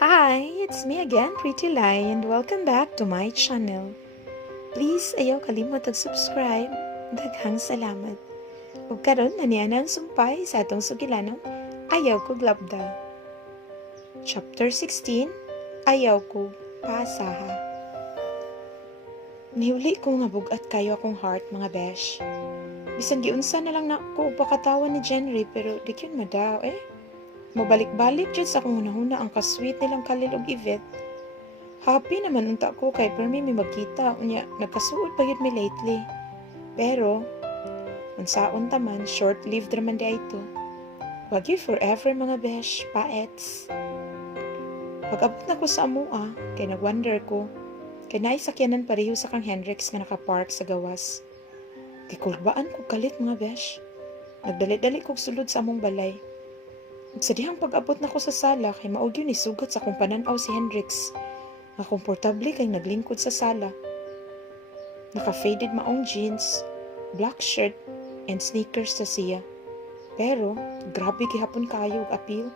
Hi, it's me again, Pretty Lai, and welcome back to my channel. Please, ayaw kalimot subscribe. Daghang salamat. Ug karon na niya ang sumpay sa atong sugilanong Ayaw kog Labda. Chapter 16, Ayaw kog Paasaha. Niuli ko nga bugat kayo akong heart, mga besh. Bisan giunsa na lang na ko pakatawan ni Jenry, pero di yun madaw Mabalik-balik dyan sa akong hunahuna ang kasweet nilang Khalil og Yvette. Happy naman unta ko kay permi may magkita. Unya, nagkasuod pa yun mi lately. Pero, unsaon taman, short-lived raman di ito. Wag you forever mga besh, paets. Pag-abot na ko sa amua, kay nag-wonder ko, kay naisakyanan pareho sa kang Hendrix nga nakapark sa gawas. Kikulbaan ko kalit mga besh. Nagdali-dali kog sulod sa among balay. Sa dihang pag-abot na ko sa sala, kay maog yun isugat sa akong pananaw si Hendrix. Nga komportable kay naglingkod sa sala. Naka-faded maong jeans, black shirt, and sneakers sa siya. Pero, grabe gihapon kaayo og apil.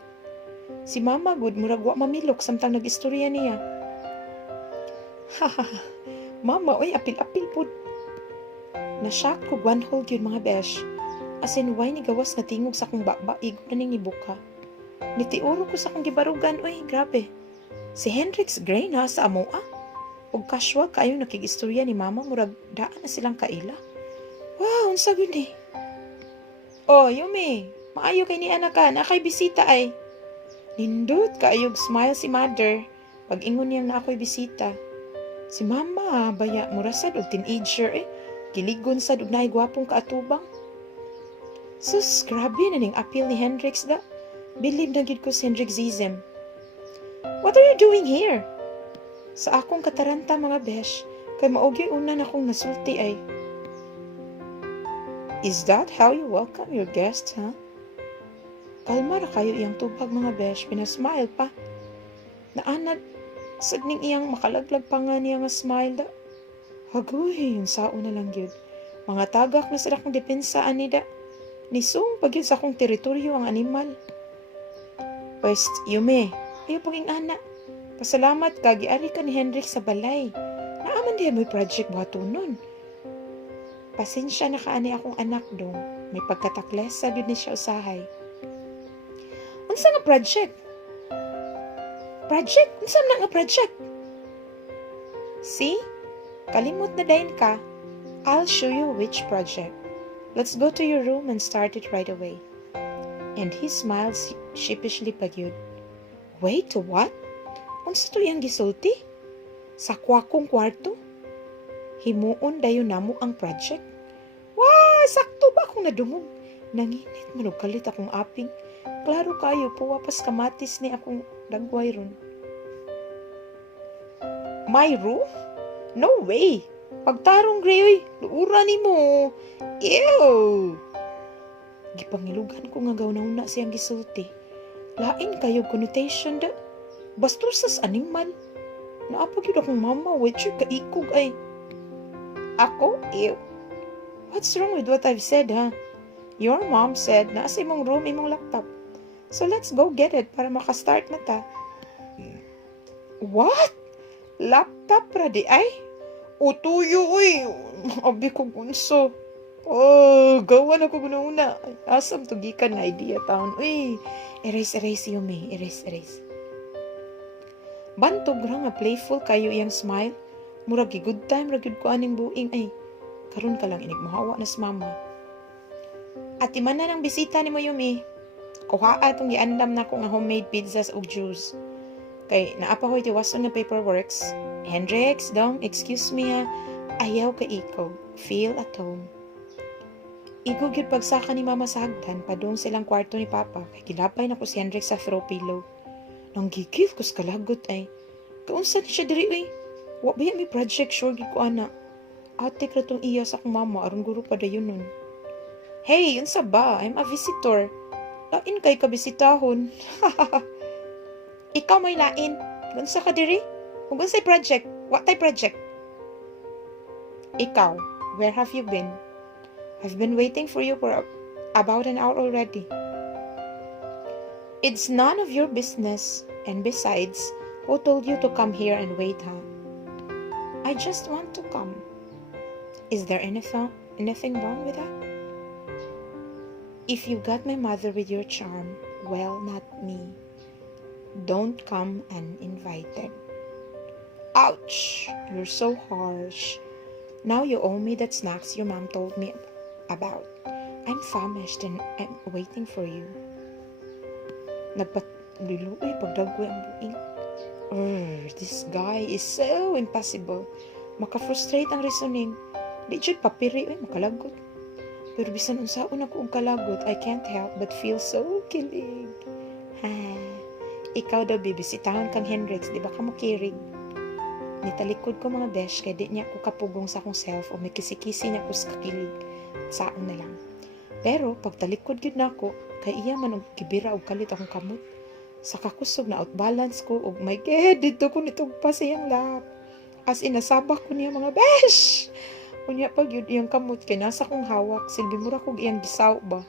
Si Mama good murag wa mamilok samtang nag-istorya niya. Hahaha, Mama, oy, apil-apil pud. Na-shock ko one hold yun mga besh. As in, why ni gawas nga tingog sa akong baba, igo na ning nibuka. Nitiuro ko sa akong gibarugan, oy, grabe. Si Hendrix Gray na sa amoa. Og casual kayo nakigistorya ni Mama, murag daan na silang kaila. Wow, unsa gyud ni? Oh, Yumi, maayo kay ni anak ka, na kay bisita ay. Nindot kaayog smile si Mother, pag ingon niyang na ako'y bisita. Si Mama, baya, murasad og teenager Giligon sad og naay gwapong kaatubang. Sus, grabe na ning appeal ni Hendrix da. Believe na gid ko sa Hendrixism. What are you doing here? Sa akong kataranta mga besh, kay maogi una na akong nasulti ay. Is that how you welcome your guests, huh? Kalma ra kayo iyang tubag mga besh, pinasmile pa. Naanad, sad ning iyang makalaglag pa nga niya nga smile da. Hagoy, yung sao na lang yun. Mga tagak na sila kong depensaan ni da. Nisong pag yun sa akong teritoryo ang animal. West, Yumi, ayaw paging anak. Pasalamat ka, giari ka ni Hendrix sa balay. Naaman diyan mo'y project buhato nun. Pasensya na kaani akong anak dong. May pagkataklesa yun ni siya usahay. Unsa nga project? Project? Unsa na nga project? See? Kalimot na dayon ka. I'll show you which project. Let's go to your room and start it right away. And he smiled sheepishly pagyud. Wait, what? Unsa to iyang gisulti? Sa kwakong kwarto? Himuon dayon namo ang project? Wah, sakto ba akong nadungog? Nanginit man og kalit akong aping. Klaro kayo po wapas kamatis ni akong dagway ron. My room? No way! Pagtarong Gray, luura ni mo. Ew! Gipangilugan ko nga gawnauna siyang gisulti. Lain kayo connotation da. Bastos animal. Naapag yun akong mama, which yung kaikog ay. Ako? Ew. What's wrong with what I've said, ha? Your mom said na sa imong room, imong laptop. So let's go get it para makastart na ta. What? Laptop ra di ay? Utuyo, uy. Abi ko gunso. Oh, gawa na ko guna-una. Asam to gikan na idea taon. Uy, erase, Yumi. Erase. Bantog ra nga playful kayo iyang smile. Murag good time ra gyud ko aning buing ay. Karon ka lang inig mahawa na sa mama. At iman na ng bisita ni mo Yumi. Kuha atong giandam na ko nga homemade pizzas ug juice. Kay naapa ko'y tiwason nga paperworks. Hendrix, dong, excuse me ha. Ayaw ka ikaw. Feel at home. Igo gyud pagsaka ni Mama sa hagdan, padung silang kwarto ni Papa. Kay gilapay na ko si Hendrix sa throw pillow. Nang gigil ko sa kalagot ay. Kaunsa ni siya diri uy? Wa ba may project sure gid ko ana. Ate ra tong iya sa akong mama aron guro pa dayon nun. Hey, unsa ba? I'm a visitor. Lain kay kabisitahon. Ikaw may lain. Unsa ka diri? Ug unsay project? What type project? Ikaw, where have you been? I've been waiting for you for about an hour already. It's none of your business. And besides, who told you to come here and wait, huh? I just want to come. Is there anything wrong with that? If you got my mother with your charm, well, not me. Don't come uninvited. Ouch! You're so harsh. Now you owe me that snacks your mom told me about. I'm famished and I'm waiting for you. Nagpatliluoy pagdagway ang buing. This guy is so impossible. Maka-frustrate ang reasoning. Di jud papiri, makalagot. Pero bisan unsaon ako og kalagot, I can't help but feel so kilig. Ha, ikaw daw bibisitahan kang Hendrix, di ba ka mo kirig? Nitalikod ko mga besh, kaya di niya ako kapugong sa akong self o may kisi-kisi niya ako sa kakilig. Saon na lang. Pero pagtalikod yun na ako, kay iya man og kibira og kalit akong kamot. Sa kakusog na outbalance ko og my God, dito ko nitong pa siyang lap. As in, nasabak ko niya mga besh. Unya pag yun iyang kamot kay nasa kong hawak, silbi mura kong iyang gisaw ba.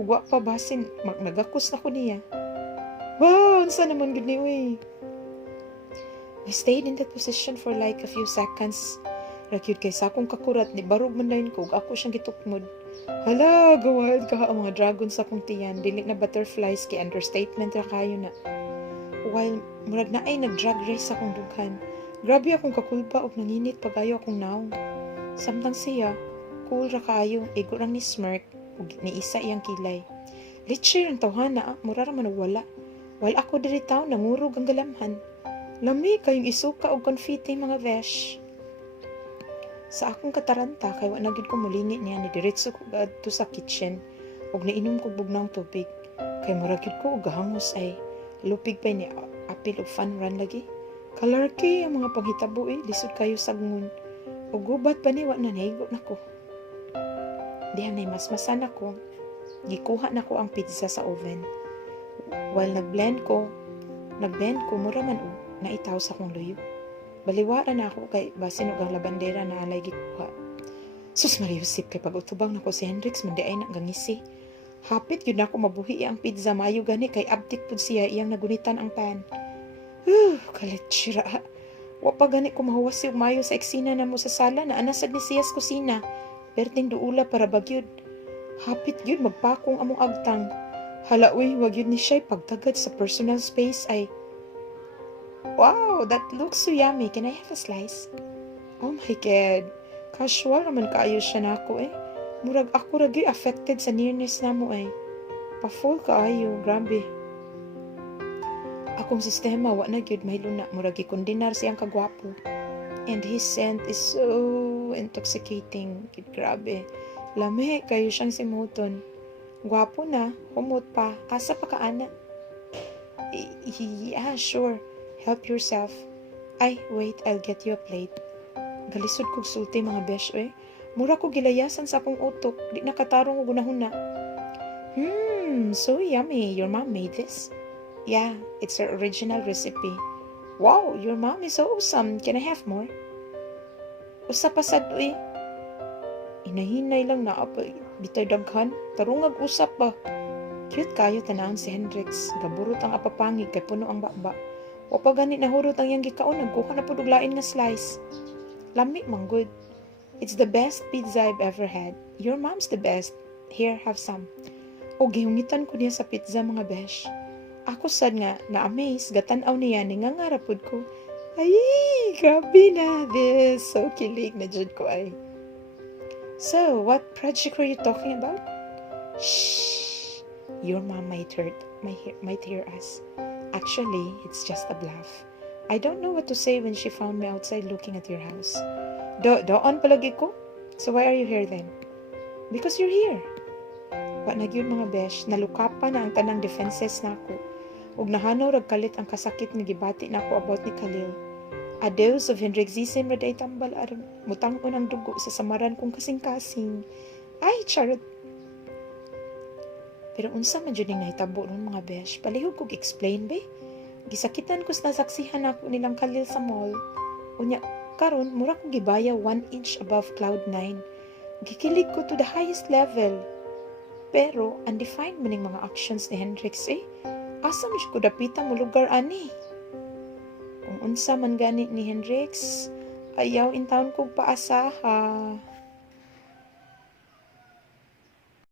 Ugwa pa basin, nagakos na ko niya. Wow, unsa naman gud ni uy. We stayed in that position for like a few seconds. Rakyod kay sa akong kakurat ni barog man dayon ko ug ako siyang gitukmod. Hala, gawad ka ang mga dragon sa akong tiyan, dili na butterflies kay understatement ra kayo na. While murag na ay nag-drag race sa akong dughan. Grabe akong kakulba og nanginit pagayo akong naong. Samtang siya, cool ra kaayo, igo rang ni smirk, ug ni isa iyang kilay. Litcher ang tawhana, mura ra man wala. While ako diri taw nangurog ang galamhan. Lami kayong isuka og confetti mga vesh. Sa akong kataranta kay wa na gyud ko mulingi niya ni diretso ko adto sa kitchen ug niinom ko bugnang tubig. Kay mura gyud ko og gahangos ay lupig pa ni apil og fun run lagi. Kalarki ang mga panghitabo lisod kayo sagngon. O gubat pa ni wa na naigo na ko. Dihan na masmasan ako. Gikuha na ko ang pizza sa oven. While nagblend ko, mura man og naitaw sa kong luyo. Baliwara na ako kay basin og ang labandera na alay gikuha. Sus mariusip kay pag-utubang na ko si Hendrix mandi ay nagangisi. Hapit yun ako mabuhi ang pizza mayo gani kay abtik pud siya iyang nagunitan ang pan. Kalit sira. Wa pa gani ko mahuwasi og mayo sa eksina na mo sa sala na anasad ni siyas kusina. Perting duula para bagyod. Hapit yun magpakong among agtang. Hala uy, wag yun ni siya pagtagad sa personal space ay. Wow, that looks so yummy. Can I have a slice? Oh my God. Casual naman kaayo siya na ako Murag ako ragi affected sa nearness na mo Pa-full kaayo, grabe. Akong sistema wa na gyud mahilo na murag gikondinar siyang kagwapo. And his scent is so intoxicating. Grabe. Lami kayo siyang simuton. Gwapo na, humot pa. Asa pa ka ana? Yeah, sure. Help yourself. Ay, wait, I'll get you a plate. Galisod kog sulti mga besh Mura ko gilayasan sa akong utok. Di nakatarong og unahuna. So yummy. Your mom made this? Yeah, it's her original recipe. Wow, your mom is so awesome. Can I have more? Usa pa sad Inahinay lang na apa. Bitay daghan. Tarungag usap ba? Cute kayo tanang si Hendrix. Gaburot ang apapangig kay puno ang baba. O pa gani nahurot ang iyang gikaon. Nagkuha na po duglain nga slice. Lami mang good. It's the best pizza I've ever had. Your mom's the best. Here, have some. O gihungitan ko niya sa pizza mga besh. Ako sad nga, na-amaze, gatan-aw niya, ningangarapod ko. Ay, grabe na, this. So kilig na dyan ko So, what project were you talking about? Shh. Your mom might hear us. Actually, it's just a bluff. I don't know what to say when she found me outside looking at your house. Doon palagi ko? So why are you here then? Because you're here. Wa na gyud mga besh, nalukapan na ang tanang defenses nako. Ug nahanaw rag kalit ang kasakit nga gibati nako about ni Khalil. A dose of Hendrixism raday tambal aron mutangon ang dugo sa samaran kong kasing-kasing. Ay, charot. Pero unsa man jud ning nahitabo ron mga besh? Palihog kog explain be. Gisakitan ko sa nasaksihan ako nilang Khalil sa mall. Unya karon mura ko gibaya 1 inch above cloud 9. Gikilig ko to the highest level. Pero undefined man ning mga actions ni Hendrix Asa mo siya ko dapita mo lugar ani? Kung unsa man gani ni Hendrix, ayaw in taon kog paasaha.